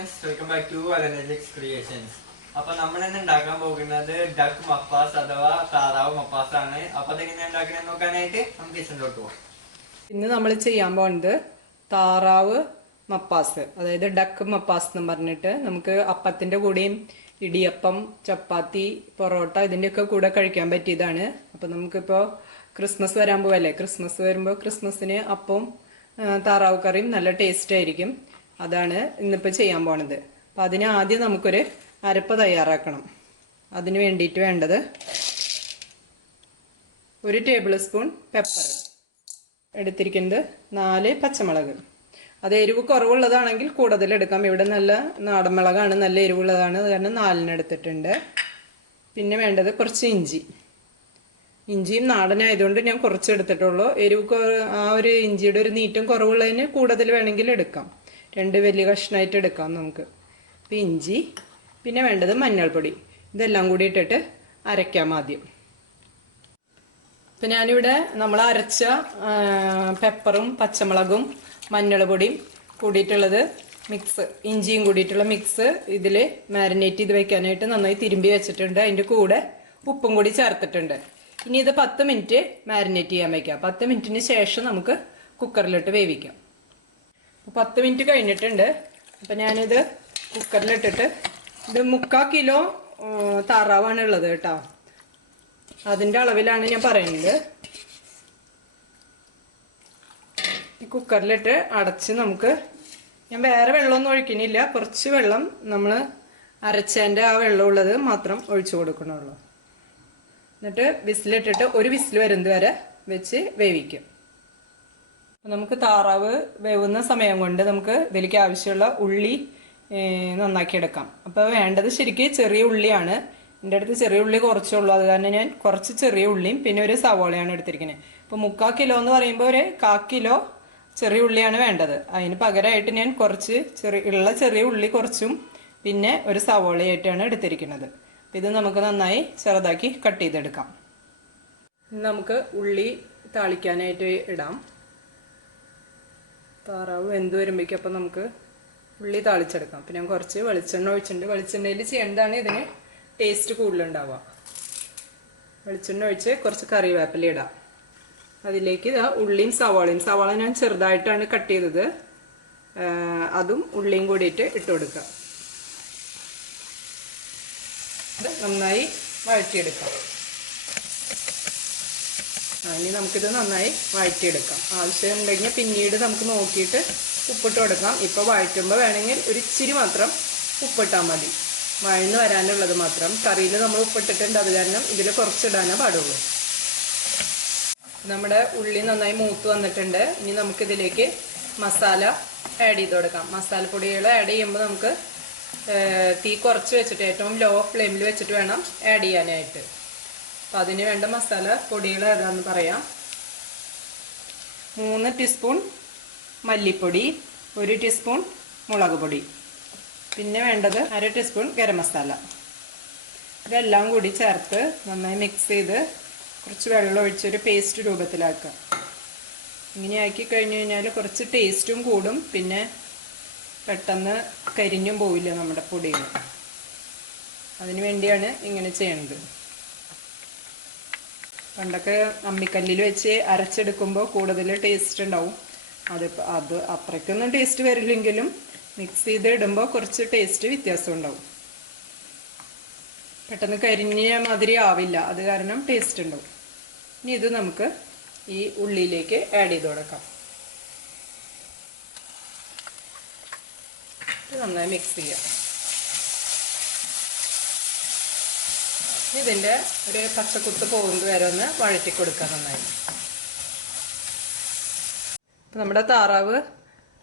friends, welcome back to AlanAjax Creationz. അപ്പോൾ നമ്മൾ ഇന്ന് ഉണ്ടാക്കാൻ പോകുന്നത് ഡക്ക് മപ്പാസ് അഥവാ താറാവ് മപ്പാസ് ആണ്. അപ്പോൾ അതെങ്ങനെ ഉണ്ടാക്കുന്നത് നോക്കാനായിട്ട് നമുക്ക് കിച്ചണിലോട്ട് പോകാം. ഇന്ന് നമ്മൾ ചെയ്യാൻ പോകുന്നത് താറാവ് മപ്പാസ്, അതായത് ഡക്ക് മപ്പാസ് എന്ന് പറഞ്ഞിട്ട് നമുക്ക് അപ്പത്തിന്റെ കൂടെയും ഇടിയപ്പം, ചപ്പാത്തി, പൊറോട്ട ഇതിൻ്റെയൊക്കെ കൂടെ കഴിക്കാൻ പറ്റിയതാണ്. അപ്പം നമുക്കിപ്പോൾ ക്രിസ്മസ് വരാൻ പോവല്ലേ, ക്രിസ്മസ് വരുമ്പോൾ ക്രിസ്മസിന് അപ്പവും താറാവ് കറിയും നല്ല ടേസ്റ്റ് ആയിരിക്കും. അതാണ് ഇന്നിപ്പോൾ ചെയ്യാൻ പോണത്. അപ്പം അതിന് ആദ്യം നമുക്കൊരു അരപ്പ് തയ്യാറാക്കണം. അതിന് വേണ്ടിയിട്ട് വേണ്ടത് 1 ടേബിൾ സ്പൂൺ പെപ്പർ എടുത്തിരിക്കുന്നത്, 4 പച്ചമുളക്. അത് എരിവ് കുറവുള്ളതാണെങ്കിൽ കൂടുതൽ എടുക്കാം. ഇവിടെ നല്ല നാടൻ മുളകാണ്, നല്ല എരിവുള്ളതാണ്, അത് കാരണം 4 എടുത്തിട്ടുണ്ട്. പിന്നെ വേണ്ടത് കുറച്ച് ഇഞ്ചിയും നാടനായതുകൊണ്ട് ഞാൻ കുറച്ച് എടുത്തിട്ടുള്ളൂ. എരിവ് ആ ഒരു ഇഞ്ചിയുടെ ഒരു നീറ്റം കുറവുള്ളതിന് കൂടുതൽ വേണമെങ്കിൽ എടുക്കാം. 2 വലിയ കഷ്ണമായിട്ട് എടുക്കാം നമുക്ക്. അപ്പം ഇഞ്ചി, പിന്നെ വേണ്ടത് മഞ്ഞൾപ്പൊടി. ഇതെല്ലാം കൂടി ഇട്ടിട്ട് അരയ്ക്കാം ആദ്യം. ഇപ്പം ഞാനിവിടെ നമ്മൾ അരച്ച പെപ്പറും പച്ചമുളകും മഞ്ഞൾ പൊടിയും കൂടിയിട്ടുള്ളത് മിക്സ്, ഇഞ്ചിയും കൂടിയിട്ടുള്ള മിക്സ് ഇതിൽ മാരിനേറ്റ് ചെയ്ത് വെക്കാനായിട്ട് നന്നായി തിരുമ്പി വെച്ചിട്ടുണ്ട്. അതിൻ്റെ കൂടെ ഉപ്പും കൂടി ചേർത്തിട്ടുണ്ട്. ഇനി ഇത് 10 മിനിറ്റ് മാരിനേറ്റ് ചെയ്യാൻ വയ്ക്കാം. 10 മിനിറ്റിന് ശേഷം നമുക്ക് കുക്കറിലിട്ട് വേവിക്കാം. 10 മിനിറ്റ് കഴിഞ്ഞിട്ടുണ്ട്. അപ്പം ഞാനിത് കുക്കറിലിട്ടിട്ട്, ഇത് 3/4 കിലോ താറാവാണ് ഉള്ളത് കേട്ടോ, അതിൻ്റെ അളവിലാണ് ഞാൻ പറയുന്നത്. ഈ കുക്കറിലിട്ട് അടച്ച് നമുക്ക്, ഞാൻ വേറെ വെള്ളമൊന്നും ഒഴിക്കണില്ല, കുറച്ച് വെള്ളം നമ്മൾ അരച്ചതിൻ്റെ ആ വെള്ളം ഉള്ളത് മാത്രം ഒഴിച്ചു കൊടുക്കണുള്ളൂ. എന്നിട്ട് വിസിലിട്ടിട്ട് 1 വിസിൽ വരുന്നത് വരെ വെച്ച് വേവിക്കും. നമുക്ക് താറാവ് വേവുന്ന സമയം കൊണ്ട് നമുക്ക് ഇതിലേക്ക് ആവശ്യമുള്ള ഉള്ളി നന്നാക്കി എടുക്കാം. അപ്പോൾ വേണ്ടത് ശരിക്കും ചെറിയ ഉള്ളിയാണ്. എൻ്റെ അടുത്ത് ചെറിയ ഉള്ളി കുറച്ചുള്ളൂ, അത് കാരണം ഞാൻ കുറച്ച് ചെറിയ ഉള്ളിയും പിന്നെ ഒരു സവോളയാണ് എടുത്തിരിക്കുന്നത്. ഇപ്പോൾ 3/4 കിലോ എന്ന് പറയുമ്പോൾ ഒരു 1/4 കിലോ ചെറിയ ഉള്ളിയാണ് വേണ്ടത്. അതിന് പകരമായിട്ട് ഞാൻ കുറച്ച് ചെറിയ ഉള്ളി കുറച്ചും പിന്നെ ഒരു സവോളയായിട്ടാണ് എടുത്തിരിക്കുന്നത്. ഇത് നമുക്ക് നന്നായി ചെറുതാക്കി കട്ട് ചെയ്തെടുക്കാം. നമുക്ക് ഉള്ളി താളിക്കാനായിട്ട് ഇടാം. താറാവ് വെന്ത് വരുമ്പോഴേക്കും അപ്പം നമുക്ക് ഉള്ളി താളിച്ചെടുക്കാം. പിന്നെ കുറച്ച് വെളിച്ചെണ്ണ ഒഴിച്ചിട്ടുണ്ട്. വെളിച്ചെണ്ണയിൽ ചെയ്യേണ്ടതാണ് ഇതിന് ടേസ്റ്റ് കൂടുതലുണ്ടാവുക. വെളിച്ചെണ്ണ ഒഴിച്ച് കുറച്ച് കറിവേപ്പില ഇടാം. അതിലേക്ക് ഇതാ ഉള്ളിയും സവാള ഞാൻ ചെറുതായിട്ടാണ് കട്ട് ചെയ്തത്, അതും ഉള്ളിയും കൂടിയിട്ട് ഇട്ട് കൊടുക്കുക. നന്നായി വഴറ്റിയെടുക്കാം. ഇനി നമുക്കിത് നന്നായി വഴറ്റിയെടുക്കാം. ആവശ്യമുണ്ടെങ്കിൽ പിന്നീട് നമുക്ക് നോക്കിയിട്ട് ഉപ്പിട്ട് കൊടുക്കാം. ഇപ്പോൾ വഴറ്റുമ്പോൾ വേണമെങ്കിൽ ഒരു ഇച്ചിരി മാത്രം ഉപ്പിട്ടാൽ മതി, വഴന്ന് വരാനുള്ളത് മാത്രം. കറിയിൽ നമ്മൾ ഉപ്പിട്ടിട്ടുണ്ട്, അത് കാരണം ഇതിൽ കുറച്ചിടാനേ പാടുള്ളൂ. നമ്മുടെ ഉള്ളി നന്നായി മൂത്ത് വന്നിട്ടുണ്ട്. ഇനി നമുക്കിതിലേക്ക് മസാല ആഡ് ചെയ്ത് കൊടുക്കാം. മസാലപ്പൊടികൾ ആഡ് ചെയ്യുമ്പോൾ നമുക്ക് തീ കുറച്ച് വെച്ചിട്ട്, ഏറ്റവും ലോ ഫ്ലെയിമിൽ വെച്ചിട്ട് വേണം ആഡ് ചെയ്യാനായിട്ട്. അപ്പം അതിന് വേണ്ട മസാല പൊടികൾ ഏതാണെന്ന് പറയാം. 3 ടീസ്പൂൺ മല്ലിപ്പൊടി, 1 ടീസ്പൂൺ മുളക് പൊടി, പിന്നെ വേണ്ടത് 1/2 ടീസ്പൂൺ ഗരം മസാല. ഇതെല്ലാം കൂടി ചേർത്ത് നന്നായി മിക്സ് ചെയ്ത് കുറച്ച് വെള്ളം ഒഴിച്ചൊരു പേസ്റ്റ് രൂപത്തിലാക്കുക. ഇങ്ങനെ ആക്കി കഴിഞ്ഞ് കഴിഞ്ഞാൽ കുറച്ച് ടേസ്റ്റും കൂടും, പിന്നെ പെട്ടെന്ന് കരിഞ്ഞും പോവില്ല നമ്മുടെ പൊടികൾ. അതിന് വേണ്ടിയാണ് ഇങ്ങനെ ചെയ്യണത്. പണ്ടൊക്കെ അമ്മിക്കല്ലിൽ വെച്ച് അരച്ചെടുക്കുമ്പോൾ കൂടുതൽ ടേസ്റ്റ് ഉണ്ടാവും. അത് അത്രയ്ക്കൊന്നും ടേസ്റ്റ് വരില്ലെങ്കിലും മിക്സ് ചെയ്ത് ഇടുമ്പോൾ കുറച്ച് ടേസ്റ്റ് വ്യത്യാസം ഉണ്ടാവും. പെട്ടെന്ന് കരിഞ്ഞ മാതിരി ആവില്ല, അത് കാരണം ടേസ്റ്റ് ഉണ്ടാവും. ഇനി ഇത് നമുക്ക് ഈ ഉള്ളിയിലേക്ക് ആഡ് ചെയ്ത് കൊടുക്കാം. നന്നായി മിക്സ് ചെയ്യാം. ഇതിൻ്റെ ഒരു പച്ചക്കുത്ത് പോകുന്നത് വരെ ഒന്ന് വഴറ്റി കൊടുക്കാം നന്നായി. ഇപ്പം നമ്മുടെ താറാവ്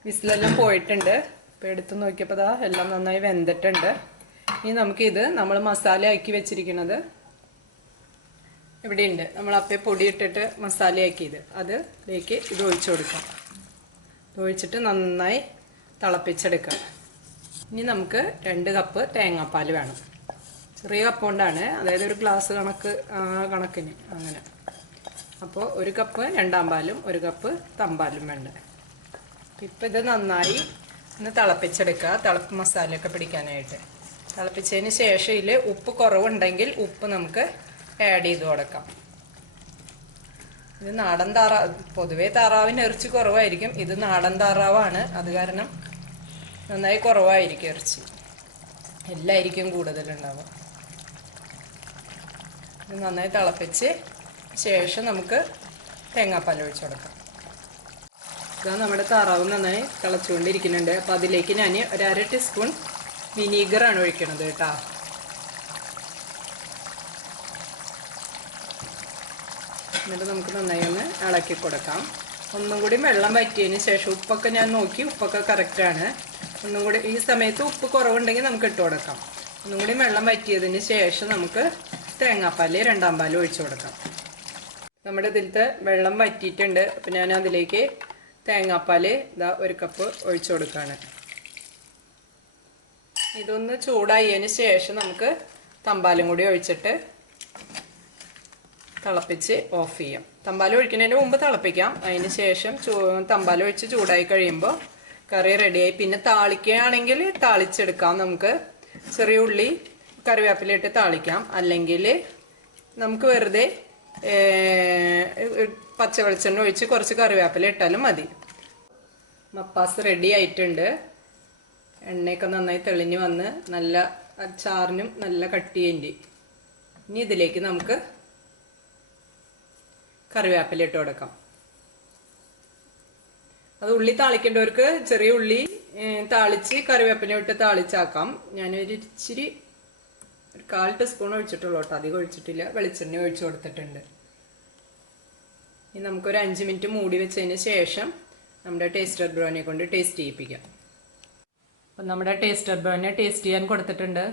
വിസിലെല്ലാം പോയിട്ടുണ്ട്. ഇപ്പം എടുത്ത് നോക്കിയപ്പോൾ ദാ എല്ലാം നന്നായി വെന്തിട്ടുണ്ട്. ഇനി നമുക്കിത് നമ്മൾ മസാല ആക്കി വെച്ചിരിക്കുന്നത് ഇവിടെയുണ്ട്. നമ്മൾ അപ്പം പൊടി ഇട്ടിട്ട് മസാലയാക്കിയത്, അതിലേക്ക് ഇത് ഒഴിച്ചു കൊടുക്കാം. ഒഴിച്ചിട്ട് നന്നായി തിളപ്പിച്ചെടുക്കാം. ഇനി നമുക്ക് 2 കപ്പ് തേങ്ങാപ്പാൽ വേണം. ചെറിയ കപ്പ് കൊണ്ടാണ്, അതായത് ഒരു ഗ്ലാസ് കണക്കിന് അങ്ങനെ. അപ്പോൾ 1 കപ്പ് രണ്ടാം പാലും 1 കപ്പ് തമ്പാലും വേണ്ട. ഇപ്പം ഇത് നന്നായി ഒന്ന് തിളപ്പിച്ചെടുക്കുക, മസാലയൊക്കെ പിടിക്കാനായിട്ട്. തിളപ്പിച്ചതിന് ശേഷം ഇതിൽ ഉപ്പ് കുറവുണ്ടെങ്കിൽ ഉപ്പ് നമുക്ക് ആഡ് ചെയ്ത് കൊടുക്കാം. ഇത് നാടൻ താറാവ്, പൊതുവേ താറാവിന് ഇറച്ചി കുറവായിരിക്കും, ഇത് നാടൻ താറാവാണ്, അത് കാരണം നന്നായി കുറവായിരിക്കും ഇറച്ചി, എല്ലായിരിക്കും കൂടുതലുണ്ടാവുക. ഇത് നന്നായി തിളപ്പിച്ച് ശേഷം നമുക്ക് തേങ്ങാപ്പാൽ ഒഴിച്ചു കൊടുക്കാം. ഇതാ നമ്മുടെ താറാവ് നന്നായി തിളച്ചുകൊണ്ടിരിക്കുന്നുണ്ട്. അപ്പം അതിലേക്ക് ഞാൻ ഒരു 1/2 ടീസ്പൂൺ വിനീഗറാണ് ഒഴിക്കണത് കേട്ടോ. എന്നിട്ട് നമുക്ക് നന്നായി ഒന്ന് ഇളക്കി കൊടുക്കാം. ഒന്നും കൂടി വെള്ളം വറ്റിയതിന് ശേഷം ഉപ്പൊക്കെ ഞാൻ നോക്കി, ഉപ്പൊക്കെ കറക്റ്റാണ്. ഒന്നും കൂടി ഈ സമയത്ത് ഉപ്പ് കുറവുണ്ടെങ്കിൽ നമുക്ക് ഇട്ട് കൊടുക്കാം. ഒന്നും കൂടി വെള്ളം വറ്റിയതിന് ശേഷം നമുക്ക് തേങ്ങാപ്പാൽ 2ാം പാൽ ഒഴിച്ചു കൊടുക്കാം. നമ്മുടെ ഇതിലത്തെ വെള്ളം വറ്റിയിട്ടുണ്ട്. അപ്പം ഞാൻ അതിലേക്ക് തേങ്ങാപ്പാൽ ഇതാ 1 കപ്പ് ഒഴിച്ചു കൊടുക്കുകയാണ്. ഇതൊന്ന് ചൂടായതിന് ശേഷം നമുക്ക് തമ്പാലും കൂടി ഒഴിച്ചിട്ട് തിളപ്പിച്ച് ഓഫ് ചെയ്യാം. തമ്പാൽ ഒഴിക്കുന്നതിന് മുമ്പ് തിളപ്പിക്കാം, അതിന് ശേഷം തമ്പാൽ ഒഴിച്ച് ചൂടായി കഴിയുമ്പോൾ കറി റെഡിയായി. പിന്നെ താളിക്കുകയാണെങ്കിൽ താളിച്ചെടുക്കാം, നമുക്ക് ചെറിയ ഉള്ളി കറിവേപ്പിലിട്ട് താളിക്കാം, അല്ലെങ്കിൽ നമുക്ക് വെറുതെ പച്ച വെളിച്ചെണ്ണ ഒഴിച്ച് കുറച്ച് കറിവേപ്പില ഇട്ടാലും മതി. മപ്പാസ് റെഡി ആയിട്ടുണ്ട്. എണ്ണയൊക്കെ നന്നായി തെളിഞ്ഞ് വന്ന് നല്ല ചാറിനും നല്ല കട്ടിയുണ്ട്. ഇനി ഇതിലേക്ക് നമുക്ക് കറിവേപ്പില ഇട്ട് കൊടുക്കാം. അത് ഉള്ളി താളിക്കേണ്ടവർക്ക് ചെറിയ ഉള്ളി താളിച്ച് കറിവേപ്പില ഇട്ട് താളിച്ചാക്കാം. ഞാനൊരു ഇച്ചിരി 1/4 ടീസ്പൂൺ ഒഴിച്ചിട്ടുള്ളൂ കേട്ടോ, അധികം ഒഴിച്ചിട്ടില്ല. വെളിച്ചെണ്ണ ഒഴിച്ചു കൊടുത്തിട്ടുണ്ട്. ഇനി നമുക്കൊരു 5 മിനിറ്റ് മൂടി വെച്ചതിന് ശേഷം നമ്മുടെ ടേസ്റ്റർ ബ്രൗണിയെ കൊണ്ട് ടേസ്റ്റ് ചെയ്യിപ്പിക്കാം. അപ്പം നമ്മുടെ ടേസ്റ്റർ ബ്രൗണിനെ ടേസ്റ്റ് ചെയ്യാൻ കൊടുത്തിട്ടുണ്ട്.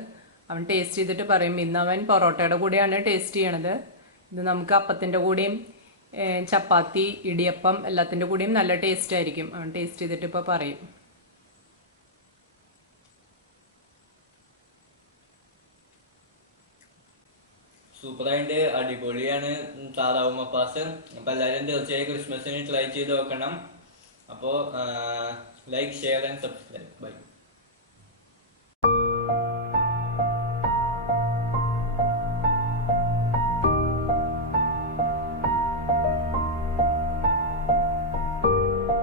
അവൻ ടേസ്റ്റ് ചെയ്തിട്ട് പറയും. ഇന്ന് അവൻ പൊറോട്ടയുടെ കൂടെയാണ് ടേസ്റ്റ് ചെയ്യണത്. ഇത് നമുക്ക് അപ്പത്തിൻ്റെ കൂടെയും ചപ്പാത്തി, ഇടിയപ്പം എല്ലാത്തിൻ്റെ കൂടെയും നല്ല ടേസ്റ്റ് ആയിരിക്കും. അവൻ ടേസ്റ്റ് ചെയ്തിട്ട് ഇപ്പോൾ പറയും. സൂപ്പറായിട്ട് അടിപൊളിയാണ് താറാവ് മപ്പാസ്. അപ്പം എല്ലാവരും തീർച്ചയായും ക്രിസ്മസിന് ട്രൈ ചെയ്ത് നോക്കണം. അപ്പോൾ like, share and subscribe. By.